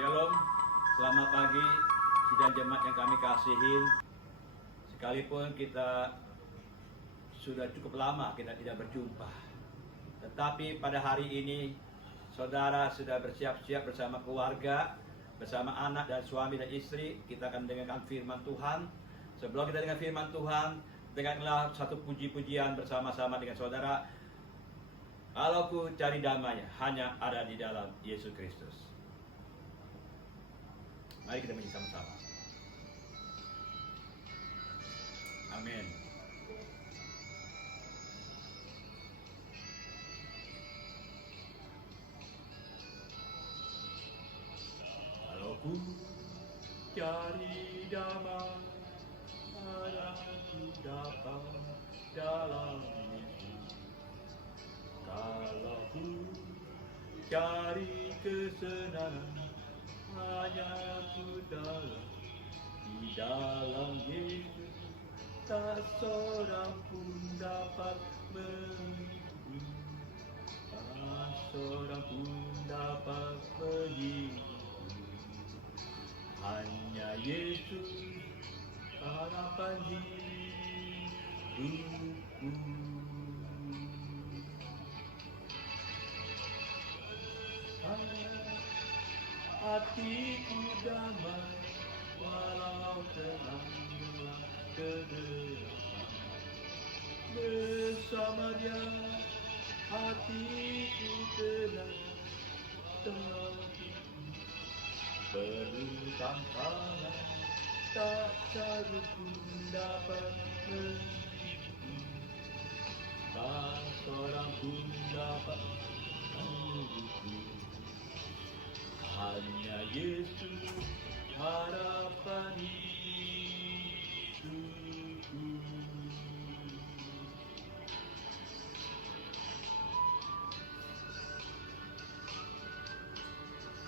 Shalom, selamat pagi sidang jemaat yang kami kasihin. Sekalipun kita sudah cukup lama kita tidak berjumpa, tetapi pada hari ini saudara sudah bersiap-siap bersama keluarga, bersama anak dan suami dan istri. Kita akan dengarkan firman Tuhan. Sebelum kita dengar firman Tuhan, dengarkanlah satu puji-pujian bersama-sama dengan saudara. Kalau ku cari damai hanya ada di dalam Yesus Kristus. Mari kita menyanyi sama-sama. Amin. Kalau ku cari damai, ada ku dapat dalam Yesus. Kalau ku cari kesenangan, hanya ku di dalam Yesus. Tak seorang pun dapat menghibur, tak seorang pun dapat menghibur. Hanya Yesus harapan hidupku. Hatiku damai walau telah dalam kegelapan. Bersama Dia hatiku tenang, tertidur. Penuh tantangan, tak satu pun dapat menghibur, tak seorang pun dapat menghibur. Hanya Yesus harapan hidupku.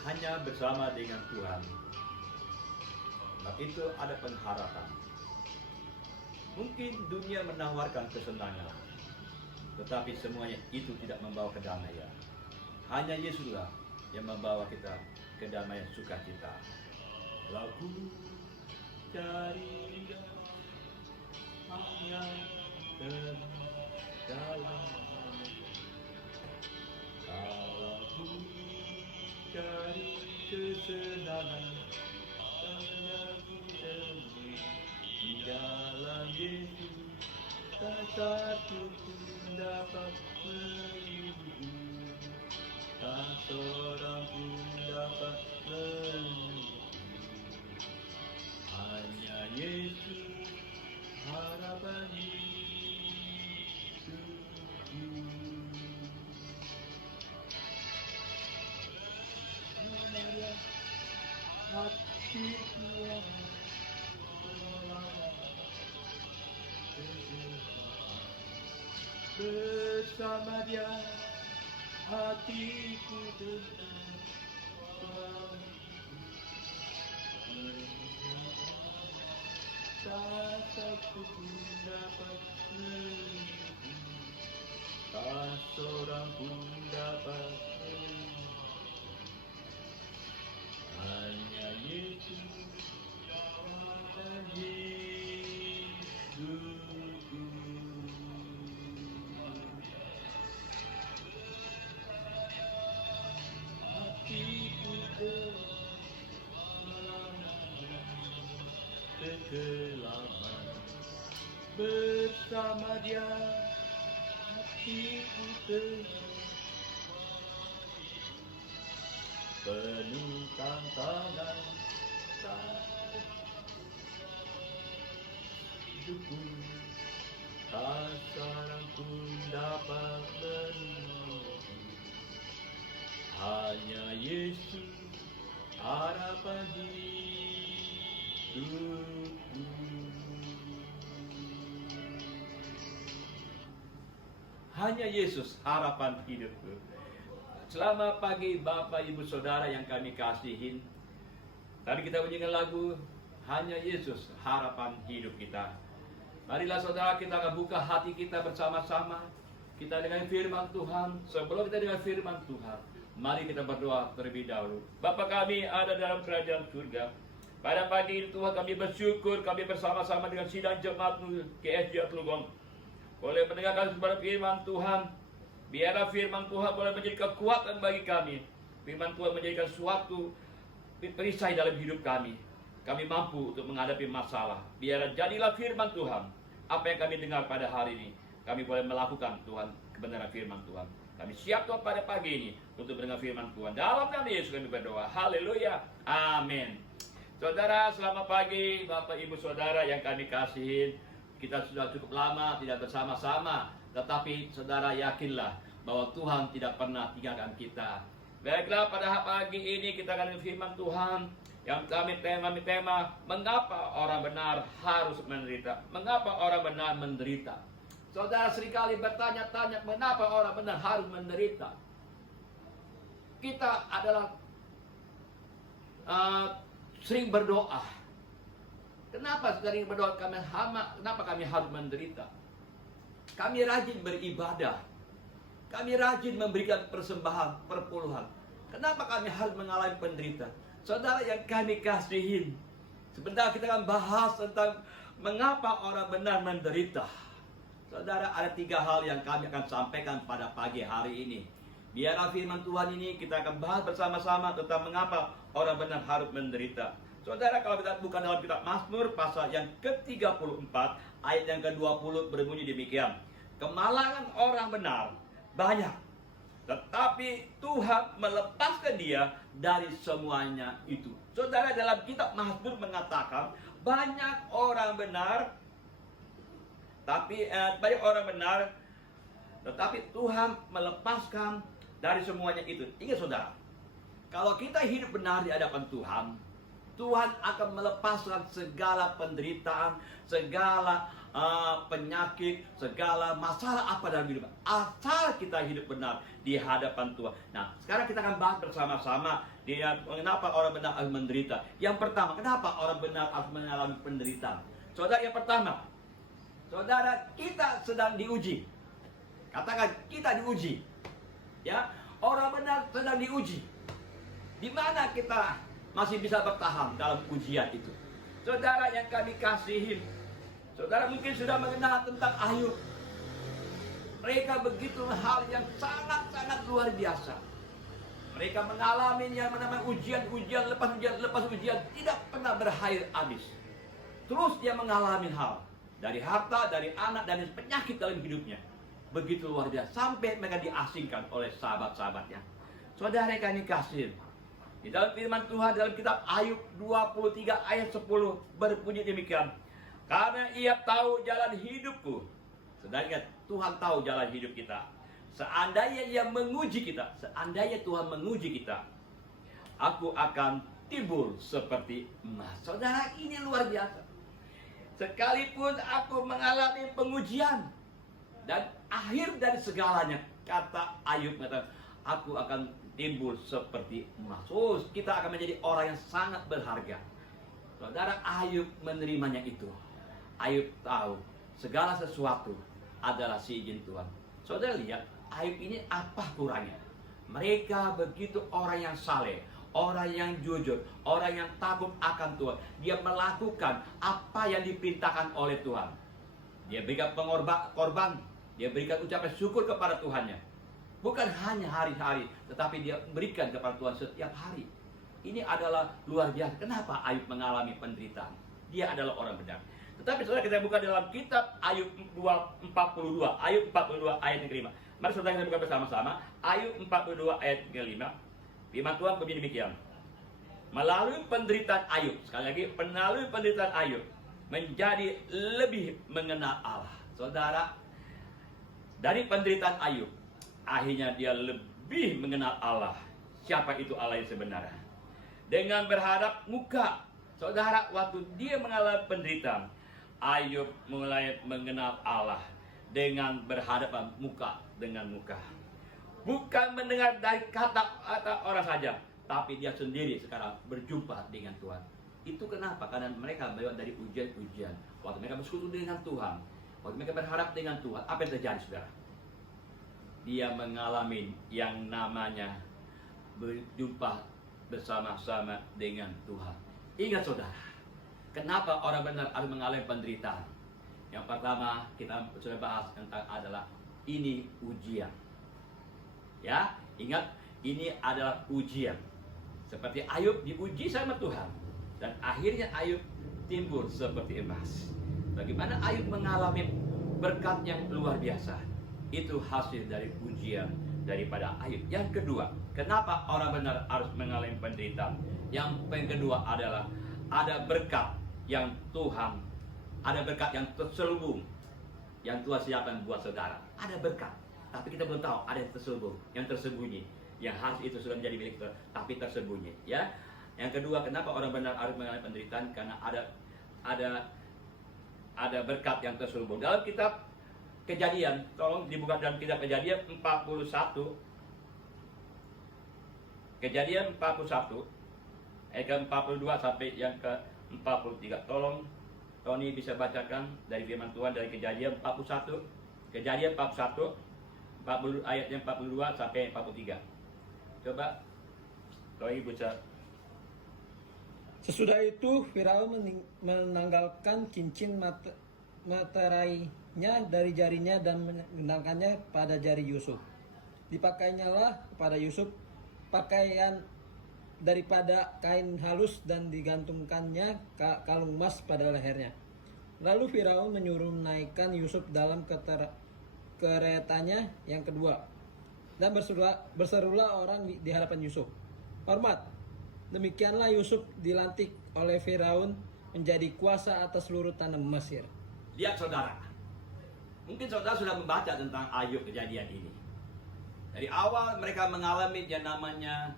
Hanya bersama dengan Tuhan, sebab itu ada pengharapan. Mungkin dunia menawarkan kesenangan, tetapi semuanya itu tidak membawa kedamaian. Hanya Yesuslah yang membawa kita kedamaian sukacita. Lagu cari hanya dalam, kalau ku cari kesenangan, hanya ku temui di dalam Yesus. Tak satu pun dapat menghibur, tak seorang pun dapat menghibur. Hanya Yesus harapan hidupku. Hatiku bersama Dia hatiku tenang, tak satu pun dapat menghibur, tak seorang pun dapat menghibur. Hanya Yesus harapan hidupku. Hatiku kegelapan, bersama Dia hatiku tenang. Penuh tantangan, tak hidupku, tak seorang pun dapat menolong. Hanya Yesus harapan hidupku. Hanya Yesus harapan hidupku. Selamat pagi Bapak Ibu Saudara yang kami kasihin. Tadi kita menyanyikan lagu Hanya Yesus harapan hidup kita. Marilah saudara, kita akan buka hati kita bersama-sama. Kita dengan firman Tuhan. Sebelum kita dengan firman Tuhan, Mari kita berdoa terlebih dahulu. Bapa kami ada dalam kerajaan surga. Pada pagi ini Tuhan kami bersyukur kami bersama-sama dengan sidang jemaat KSJ Telugong boleh mendengarkan sebuah firman Tuhan. Biarlah firman Tuhan boleh menjadi kekuatan bagi kami. Firman Tuhan menjadikan suatu perisai dalam hidup kami. Kami mampu untuk menghadapi masalah. Biarlah jadilah firman Tuhan apa yang kami dengar pada hari ini. Kami boleh melakukan Tuhan kebenaran firman Tuhan. Kami siap Tuhan pada pagi ini untuk mendengar firman Tuhan. Dalam nama Yesus kami berdoa. Haleluya. Amin. Saudara, selamat pagi Bapak Ibu Saudara yang kami kasihin. Kita sudah cukup lama tidak bersama-sama, tetapi saudara yakinlah bahwa Tuhan tidak pernah tinggalkan kita. Baiklah, pada pagi ini kita akan firman Tuhan yang kami tema, mengapa orang benar harus menderita? Mengapa orang benar menderita? Saudara seringkali bertanya-tanya, mengapa orang benar harus menderita? Kita adalah sering berdoa. Kenapa sering berdoa kenapa kami harus menderita? Kami rajin beribadah. Kami rajin memberikan persembahan, perpuluhan. Kenapa kami harus mengalami penderitaan? Saudara yang kami kasihin, sebentar kita akan bahas tentang mengapa orang benar menderita. Saudara, ada 3 hal yang kami akan sampaikan pada pagi hari ini. Biarlah firman Tuhan ini kita akan bahas bersama-sama tentang mengapa orang benar harus menderita. Saudara, kalau kita buka dalam kitab Mazmur pasal yang ke-34 ayat yang ke-20 berbunyi demikian. Kemalangan orang benar banyak, tetapi Tuhan melepaskan dia dari semuanya itu. Saudara, dalam kitab Mazmur mengatakan banyak orang benar, tetapi Tuhan melepaskan dari semuanya itu. Ingat saudara, kalau kita hidup benar di hadapan Tuhan, Tuhan akan melepaskan segala penderitaan, segala penyakit, segala masalah apa dalam hidup. Asal kita hidup benar di hadapan Tuhan. Nah, sekarang kita akan bahas bersama-sama kenapa orang benar harus menderita. Yang pertama, kenapa orang benar harus mengalami penderitaan? Saudara, yang pertama, saudara, kita sedang diuji. Katakan, kita diuji. Ya, orang benar sedang diuji. Di mana kita masih bisa bertahan dalam ujian itu? Saudara yang kami kasihin, saudara mungkin sudah mengenal tentang Ayub. Mereka begitu hal yang sangat-sangat luar biasa. Mereka mengalami yang namanya ujian lepas ujian tidak pernah berakhir habis. Terus dia mengalami hal dari harta, dari anak, dari penyakit dalam hidupnya. Begitu luar biasa sampai mereka diasingkan oleh sahabat-sahabatnya. Saudara yang kami kasihin, di dalam firman Tuhan dalam kitab Ayub 23 ayat 10 berbunyi demikian. Karena ia tahu jalan hidupku. Sedangkan Tuhan tahu jalan hidup kita. Seandainya ia menguji kita, seandainya Tuhan menguji kita, aku akan timbul seperti emas. Saudara, ini luar biasa. Sekalipun aku mengalami pengujian, dan akhir dari segalanya, kata Ayub, kata, aku akan timbul seperti emas. Oh, kita akan menjadi orang yang sangat berharga. Saudara, Ayub menerimanya itu. Ayub tahu segala sesuatu adalah seizin Tuhan. Saudara lihat, Ayub ini apa kurangnya? Mereka begitu orang yang saleh, orang yang jujur, orang yang takut akan Tuhan. Dia melakukan apa yang diperintahkan oleh Tuhan. Dia berikan korban, dia berikan ucapan syukur kepada Tuhannya. Bukan hanya hari-hari, tetapi dia berikan kepada Tuhan setiap hari. Ini adalah luar biasa. Kenapa Ayub mengalami penderitaan? Dia adalah orang benar. Tetapi saudara, kita buka dalam kitab Ayub 42. Ayub 42 ayat yang kelima. Mari saudara kita buka bersama-sama. Ayub 42 ayat yang kelima. Firman Tuhan begini demikian. Melalui penderitaan Ayub, sekali lagi, melalui penderitaan Ayub, menjadi lebih mengenal Allah. Saudara, dari penderitaan Ayub, akhirnya dia lebih mengenal Allah. Siapa itu Allah yang sebenarnya? Dengan berharap muka. Saudara, waktu dia mengalami penderitaan, Ayub mulai mengenal Allah dengan berhadapan muka dengan muka. Bukan mendengar dari kata orang saja, tapi dia sendiri sekarang berjumpa dengan Tuhan. Itu kenapa? Karena mereka lewat dari ujian-ujian. Waktu mereka bersekutu dengan Tuhan, waktu mereka berharap dengan Tuhan, apa yang terjadi, saudara? Dia mengalami yang namanya berjumpa bersama-sama dengan Tuhan. Ingat saudara, kenapa orang benar harus mengalami penderitaan? Yang pertama kita sudah bahas tentang adalah ini ujian. Ya, ingat ini adalah ujian. Seperti Ayub diuji sama Tuhan dan akhirnya Ayub timbul seperti emas. Bagaimana Ayub mengalami berkat yang luar biasa? Itu hasil dari ujian daripada Ayub. Yang kedua, kenapa orang benar harus mengalami penderitaan? Yang kedua adalah ada berkat yang Tuhan, ada berkat yang terselubung yang Tuhan siapkan buat saudara. Ada berkat, tapi kita belum tahu ada yang terselubung, yang tersembunyi, yang harus itu sudah menjadi milik kita, tapi tersembunyi. Ya. Yang kedua, kenapa orang benar harus mengalami penderitaan? Karena ada berkat yang terselubung. Dalam kitab Kejadian, tolong dibuka dalam kitab Kejadian 41. Kejadian 41 ayat ke-42 sampai yang ke-43. Tolong Tony bisa bacakan dari firman Tuhan dari Kejadian 41. Kejadian 41 ayat yang 42 sampai 43. Coba Tony baca. Sesudah itu Firaun menanggalkan cincin materainya dari jarinya dan mengenakannya pada jari Yusuf. Dipakainyalah kepada Yusuf pakaian daripada kain halus dan digantungkannya kalung emas pada lehernya. Lalu Firaun menyuruh menaikkan Yusuf dalam keretanya yang kedua. Dan berserulah orang di hadapan Yusuf, "Hormat!" Demikianlah Yusuf dilantik oleh Firaun menjadi kuasa atas seluruh tanah Mesir. Lihat saudara, mungkin saudara sudah membaca tentang Ayub kejadian ini. Dari awal mereka mengalami yang namanya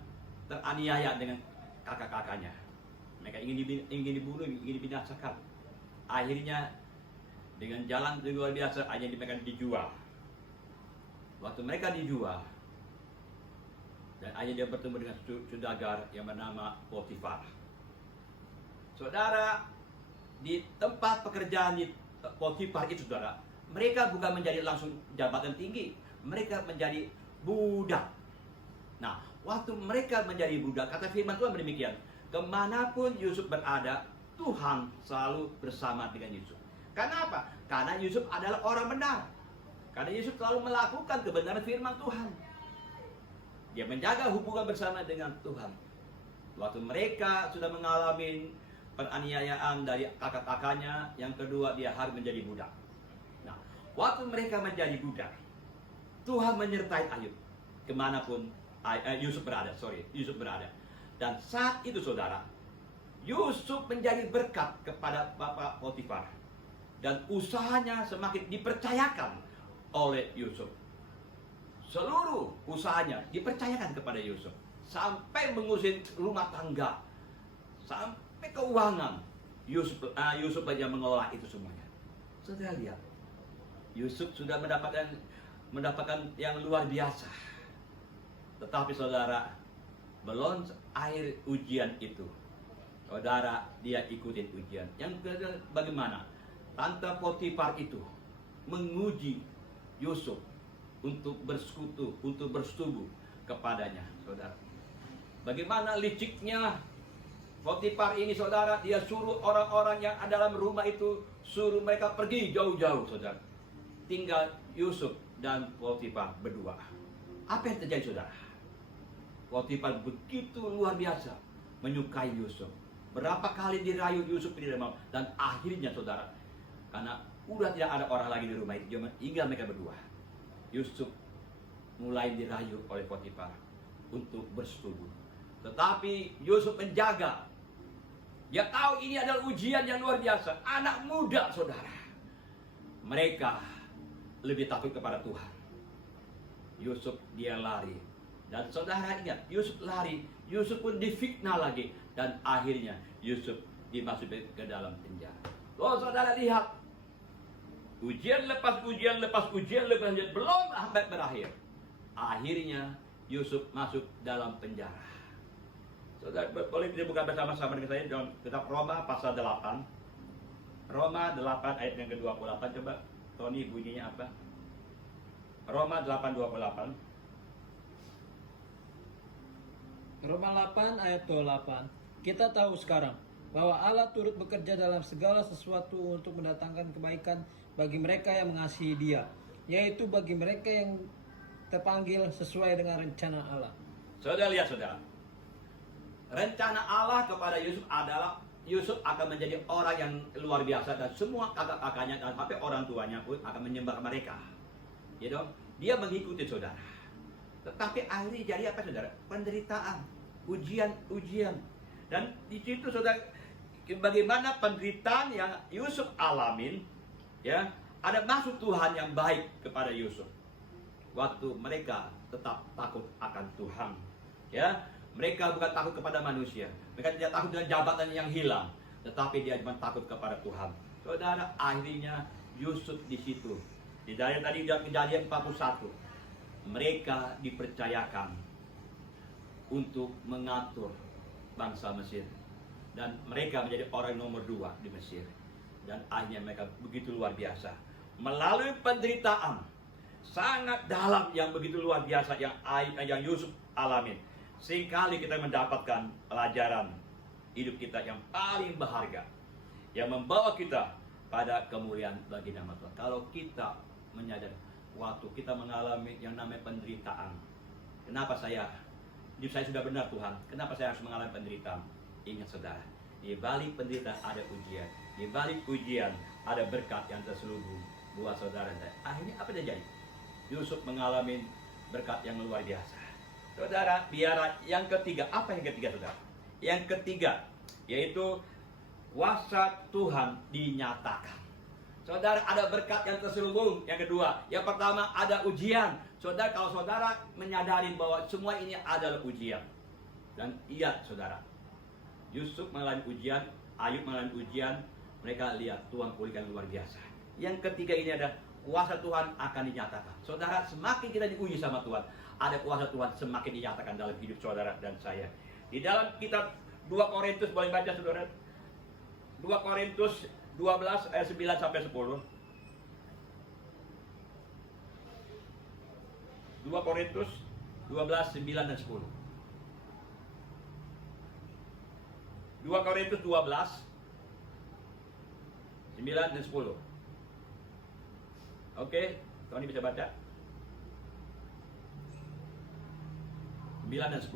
teraniaya dengan kakak-kakaknya. Mereka ingin dibunuh, ingin dibinasakan. Akhirnya dengan jalan luar biasa, akhirnya mereka dijual. Waktu mereka dijual, dan akhirnya dia bertemu dengan saudagar yang bernama Potifar. Saudara, di tempat pekerjaan di Potifar itu saudara, mereka bukan menjadi langsung jabatan tinggi, mereka menjadi budak. Nah, waktu mereka menjadi budak, kata firman Tuhan demikian, kemanapun Yusuf berada, Tuhan selalu bersama dengan Yusuf. Karena apa? Karena Yusuf adalah orang benar. Karena Yusuf selalu melakukan kebenaran firman Tuhan. Dia menjaga hubungan bersama dengan Tuhan. Waktu mereka sudah mengalami penganiayaan dari kakak-kakaknya, yang kedua dia harus menjadi budak. Nah, waktu mereka menjadi budak, Tuhan menyertai Ayub kemanapun Yusuf berada. Dan saat itu saudara, Yusuf menjadi berkat kepada Bapak Potifar. Dan usahanya semakin dipercayakan oleh Yusuf. Seluruh usahanya dipercayakan kepada Yusuf. Sampai mengusir rumah tangga, sampai keuangan, Yusuf saja mengelola itu semuanya. Saudara lihat, Yusuf sudah mendapatkan yang luar biasa. Tetapi saudara, belum akhir ujian itu, saudara, dia ikutin ujian. Yang kedua, bagaimana? Tante Potifar itu menguji Yusuf untuk bersekutu, untuk bersetubuh kepadanya, saudara. Bagaimana liciknya Potifar ini, saudara, dia suruh orang-orang yang ada dalam rumah itu, suruh mereka pergi jauh-jauh, saudara. Tinggal Yusuf dan Potifar berdua. Apa yang terjadi, saudara? Potifar begitu luar biasa menyukai Yusuf. Berapa kali dirayu, Yusuf tidak mau. Dan akhirnya, saudara, karena udah tidak ada orang lagi di rumah itu, tinggal mereka berdua, Yusuf mulai dirayu oleh Potifar untuk bersetubuh. Tetapi Yusuf menjaga. Dia tahu ini adalah ujian yang luar biasa. Anak muda, saudara, mereka lebih takut kepada Tuhan. Yusuf dia lari. Dan saudara ingat, Yusuf lari, Yusuf pun difitnah lagi. Dan akhirnya Yusuf dimasukkan ke dalam penjara. Loh, saudara lihat, ujian lepas ujian, belum sampai berakhir. Akhirnya Yusuf masuk dalam penjara. Saudara, boleh kita buka bersama-sama dengan saya dalam kitab Roma pasal 8. Roma 8 ayat yang ke-28. Coba Tony bunyinya apa? Roma 8:28. Roma 8 ayat 28. Kita tahu sekarang bahwa Allah turut bekerja dalam segala sesuatu untuk mendatangkan kebaikan bagi mereka yang mengasihi Dia, yaitu bagi mereka yang terpanggil sesuai dengan rencana Allah. Saudara lihat saudara, rencana Allah kepada Yusuf adalah Yusuf akan menjadi orang yang luar biasa dan semua kakak-kakaknya dan sampai orang tuanya pun akan menyembah mereka. Gitu? Dia mengikuti saudara. Tetapi akhirnya jadi apa saudara? Penderitaan, ujian. Dan di situ saudara, bagaimana penderitaan yang Yusuf alamin, ya, ada maksud Tuhan yang baik kepada Yusuf. Waktu mereka tetap takut akan Tuhan, ya, mereka bukan takut kepada manusia, mereka tidak takut dengan jabatan yang hilang, tetapi dia cuma takut kepada Tuhan. Saudara, akhirnya Yusuf di situ. Di dalam tadi Kejadian 41, mereka dipercayakan untuk mengatur bangsa Mesir, dan mereka menjadi orang nomor 2 di Mesir. Dan akhirnya mereka begitu luar biasa melalui penderitaan sangat dalam yang begitu luar biasa yang Yusuf alamin. Seringkali kita mendapatkan pelajaran hidup kita yang paling berharga, yang membawa kita pada kemuliaan bagi nama Tuhan. Kalau kita menyadari waktu kita mengalami yang namanya penderitaan, kenapa hidup saya sudah benar Tuhan, kenapa saya harus mengalami penderitaan? Ingat saudara, di balik penderitaan ada ujian, di balik ujian ada berkat yang terselubung buat saudara. Akhirnya apa yang terjadi? Yusuf mengalami berkat yang luar biasa. Saudara, biar yang ketiga, apa yang ketiga saudara? Yang ketiga, yaitu kuasa Tuhan dinyatakan. Saudara, ada berkat yang terselubung. Yang kedua, yang pertama ada ujian. Saudara, kalau saudara menyadari bahwa semua ini adalah ujian. Dan iya saudara, Yusuf mengalami ujian, Ayub mengalami ujian, mereka lihat Tuhan pulihkan luar biasa. Yang ketiga ini ada kuasa Tuhan akan dinyatakan. Saudara, semakin kita diuji sama Tuhan, ada kuasa Tuhan semakin dinyatakan dalam hidup saudara dan saya. Di dalam kitab 2 Korintus, boleh baca saudara? 2 Korintus 12 ayat 9 sampai 10. 2 Korintus 12, 9 dan 10. 2 Korintus 12, 9 dan 10. Oke, Tony bisa baca 9 dan 10.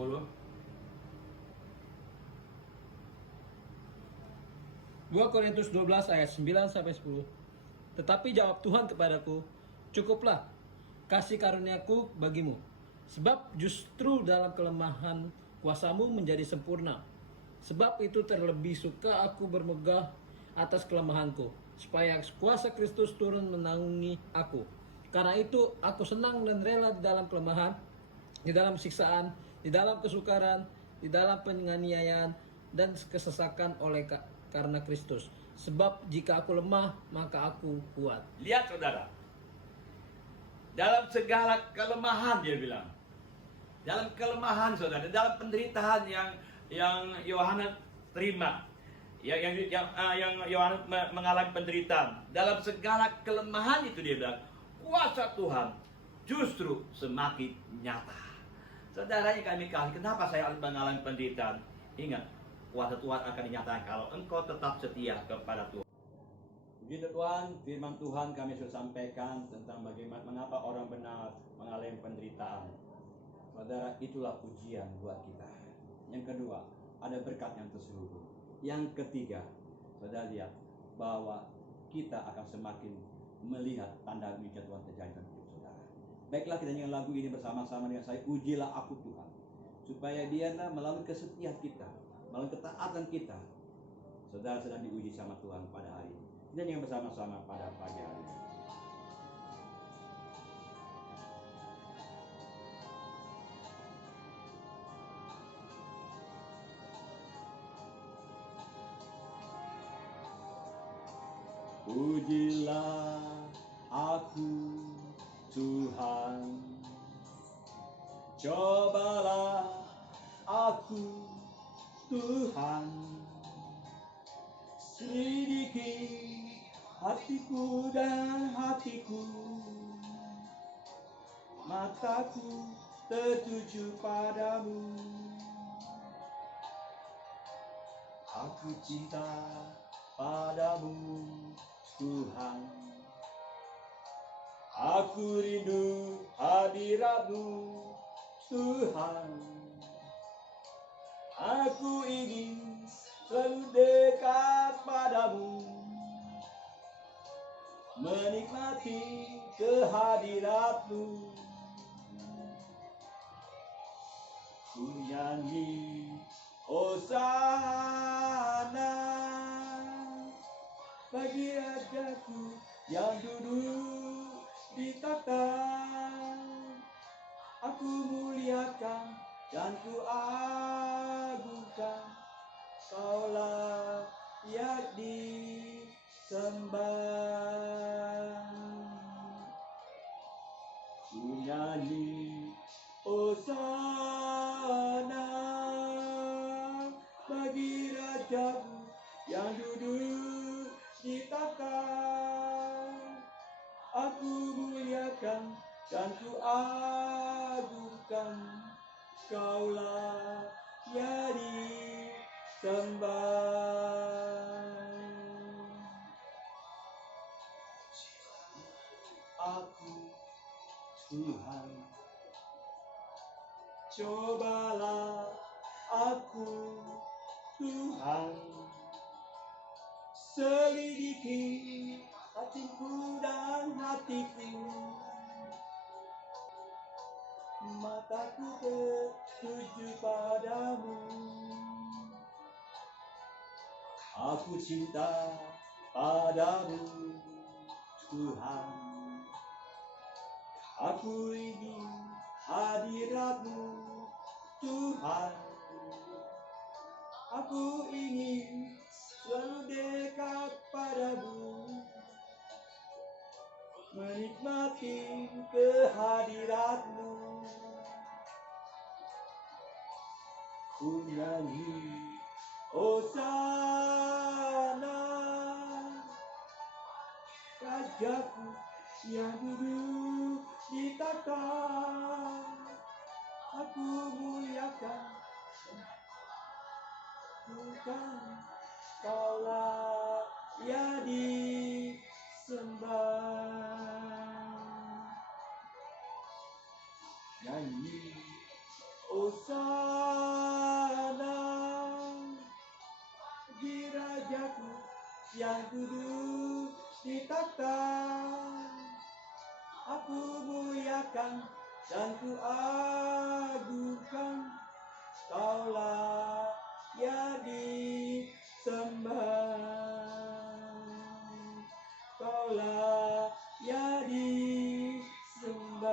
2 Korintus 12 ayat 9 sampai 10. Tetapi jawab Tuhan kepadaku, cukuplah kasih karuniaku bagimu, sebab justru dalam kelemahan kuasamu menjadi sempurna. Sebab itu terlebih suka aku bermegah atas kelemahanku, supaya kuasa Kristus turun menanggungi aku. Karena itu aku senang dan rela di dalam kelemahan, di dalam siksaan, di dalam kesukaran, di dalam penganiayaan dan kesesakan karena Kristus. Sebab jika aku lemah, maka aku kuat. Lihat saudara, dalam segala kelemahan dia bilang, dalam kelemahan saudara, dalam penderitaan yang Yohanes terima, yang Yohanes mengalami penderitaan, dalam segala kelemahan itu dia bilang, kuasa Tuhan justru semakin nyata. Saudara yang kami kasih, kenapa saya harus mengalami penderitaan? Ingat, kuasa Tuhan akan dinyatakan kalau engkau tetap setia kepada Tuhan. Puji Tuhan, firman Tuhan kami sudah sampaikan tentang bagaimana mengapa orang benar mengalami penderitaan. Saudara, itulah ujian buat kita. Yang kedua, ada berkat yang terselubung. Yang ketiga, saudara lihat bahwa kita akan semakin melihat tanda mujizat Tuhan terjadi dalam hidup saudara. Baiklah, kita nyanyikan lagu ini bersama-sama dengan saya, ujilah aku Tuhan, supaya biarlah melalui kesetiaan kita, melalui ketaatan kita, saudara sedang diuji sama Tuhan pada hari ini. Kita nyanyikan bersama-sama pada pagi hari ini. Ujilah aku Tuhan, cobalah aku Tuhan, selidiki hatiku dan hatiku, mataku tertuju padamu. Aku cinta padamu, Tuhan. Aku rindu hadirat-Mu, Tuhan. Aku ingin selalu dekat padamu, menikmati kehadirat-Mu. Ku nyanyi Hosana bagi Rajaku yang duduk di takhta. Aku muliakan dan ku agungkan, Kau layak disembah. Ku nyanyi Hosana bagi Rajaku yang duduk di takhta. Aku muliakan dan ku agungkan, Kau layak disembah. Aku Tuhan, cobalah aku Tuhan, selidiki hatiku dan hatiku. Mataku tertuju padamu, aku cinta padamu, Tuhan. Aku ingin hadirat-Mu, Tuhan. Aku ingin selalu dekat padamu, menikmati kehadirat-Mu. Ku nyanyi Hosana, Rajaku yang duduk di takhta. Aku muliakan Tuhan, Kau layak disembah. Nyanyi Hosana bagi Rajaku yang duduk di takhta. Aku muliakan dan ku agungkan, Kau layak disembah. Kau layak disembah,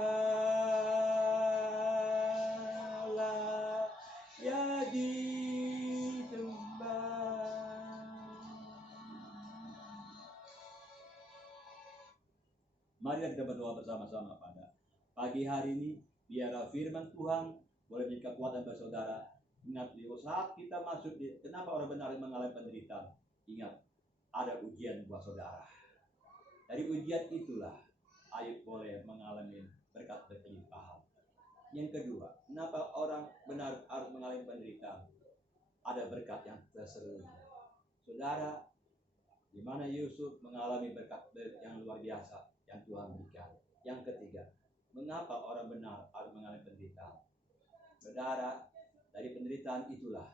layak disembah. Mari kita berdoa bersama-sama pada pagi hari ini. Biarlah firman Tuhan boleh menjadi kekuatan bagi saudara. Ingat, di saat kita masuk di, kenapa orang benar mengalami penderitaan? Ingat, ada ujian buat saudara. Dari ujian itulah Ayub boleh mengalami berkat berkelimpahan. Yang kedua, kenapa orang benar harus mengalami penderitaan? Ada berkat yang tersembunyi. Saudara, di mana Yusuf mengalami berkat yang luar biasa yang Tuhan berikan. Yang ketiga, mengapa orang benar harus mengalami penderitaan? Saudara, dari penderitaan itulah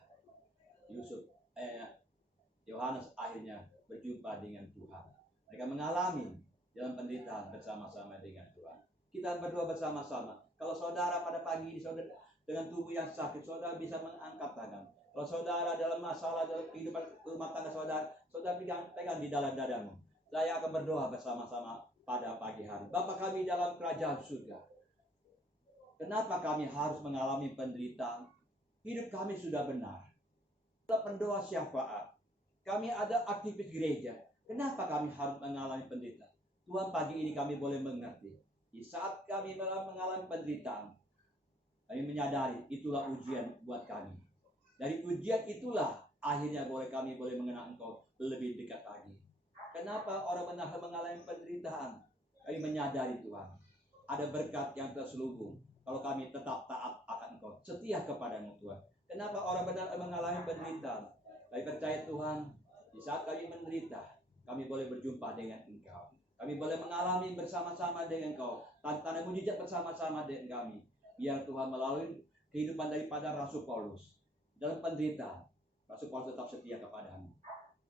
Yohanes akhirnya berjumpa dengan Tuhan. Mereka mengalami dalam penderitaan bersama-sama dengan Tuhan. Kita berdoa bersama-sama. Kalau saudara pada pagi ini saudara dengan tubuh yang sakit, saudara bisa mengangkat tangan. Kalau saudara dalam masalah dalam kehidupan rumah tangga saudara, saudara pegang di dalam dadamu. Saya akan berdoa bersama-sama pada pagi hari. Bapa kami dalam kerajaan surga, kenapa kami harus mengalami penderitaan? Hidup kami sudah benar. Kita pendoa syafaat. Kami ada aktivis gereja. Kenapa kami harus mengalami penderitaan? Tuhan, pagi ini kami boleh mengerti. Di saat kami mengalami penderitaan, kami menyadari itulah ujian buat kami. Dari ujian itulah akhirnya kami boleh mengenal Engkau lebih dekat lagi. Kenapa orang benar mengalami penderitaan? Kami menyadari Tuhan, ada berkat yang terselubung kalau kami tetap taat akan Engkau, setia kepadamu Tuhan. Kenapa orang benar mengalami penderitaan? Kami percaya Tuhan, di saat kami menderita, kami boleh berjumpa dengan Engkau. Kami boleh mengalami bersama-sama dengan Engkau, tanda mujizat bersama-sama dengan kami. Biar Tuhan melalui kehidupan daripada Rasul Paulus dalam penderitaan, Rasul Paulus tetap setia kepadamu.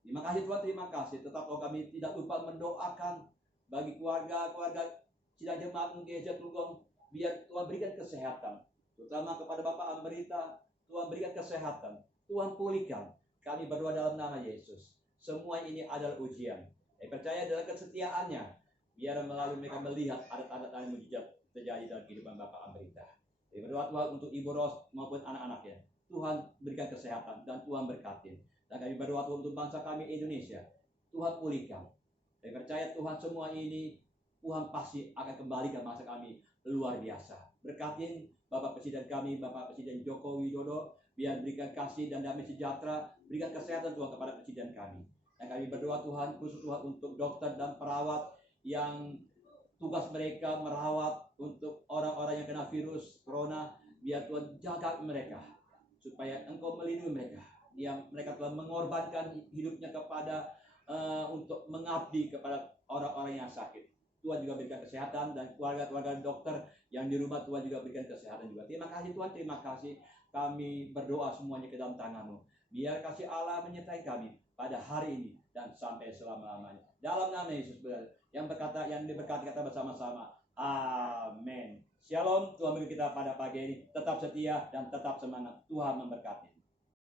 Terima kasih Tuhan, terima kasih. Tetap kami tidak lupa mendoakan bagi keluarga-keluarga sidang jemaat Menggeja Tulung. Biar Tuhan berikan kesehatan, terutama kepada Bapak Amrita. Tuhan berikan kesehatan, Tuhan pulihkan. Kami berdoa dalam nama Yesus. Semua ini adalah ujian. Saya percaya dalam kesetiaannya, biar melalui mereka melihat ada tanda-tanda mujizat terjadi dalam kehidupan Bapak Amrita. Saya berdoa Tuhan untuk Ibu Ros maupun anak-anaknya. Tuhan berikan kesehatan dan Tuhan berkati. Dan kami berdoa Tuhan untuk bangsa kami Indonesia. Tuhan pulihkan. Saya percaya Tuhan semua ini Tuhan pasti akan kembali ke bangsa kami luar biasa. Berkatin Bapak Presiden kami, Bapak Presiden Joko Widodo, biar berikan kasih dan damai sejahtera, berikan kesehatan Tuhan kepada Presiden kami. Dan kami berdoa Tuhan, khusus Tuhan untuk dokter dan perawat yang tugas mereka merawat untuk orang-orang yang kena virus corona. Biar Tuhan jaga mereka, supaya Engkau melindungi mereka. Mereka telah mengorbankan hidupnya kepada untuk mengabdi kepada orang-orang yang sakit. Tuhan juga berikan kesehatan, dan keluarga-keluarga dokter yang di rumah Tuhan juga berikan kesehatan juga. Terima kasih Tuhan, terima kasih. Kami berdoa semuanya ke dalam tangan-Mu. Biar kasih Allah menyertai kami pada hari ini dan sampai selama-lamanya. Dalam nama Yesus yang diberkati kata bersama-sama. Amin. Shalom. Tuhan beri kita pada pagi ini tetap setia dan tetap semangat. Tuhan memberkati.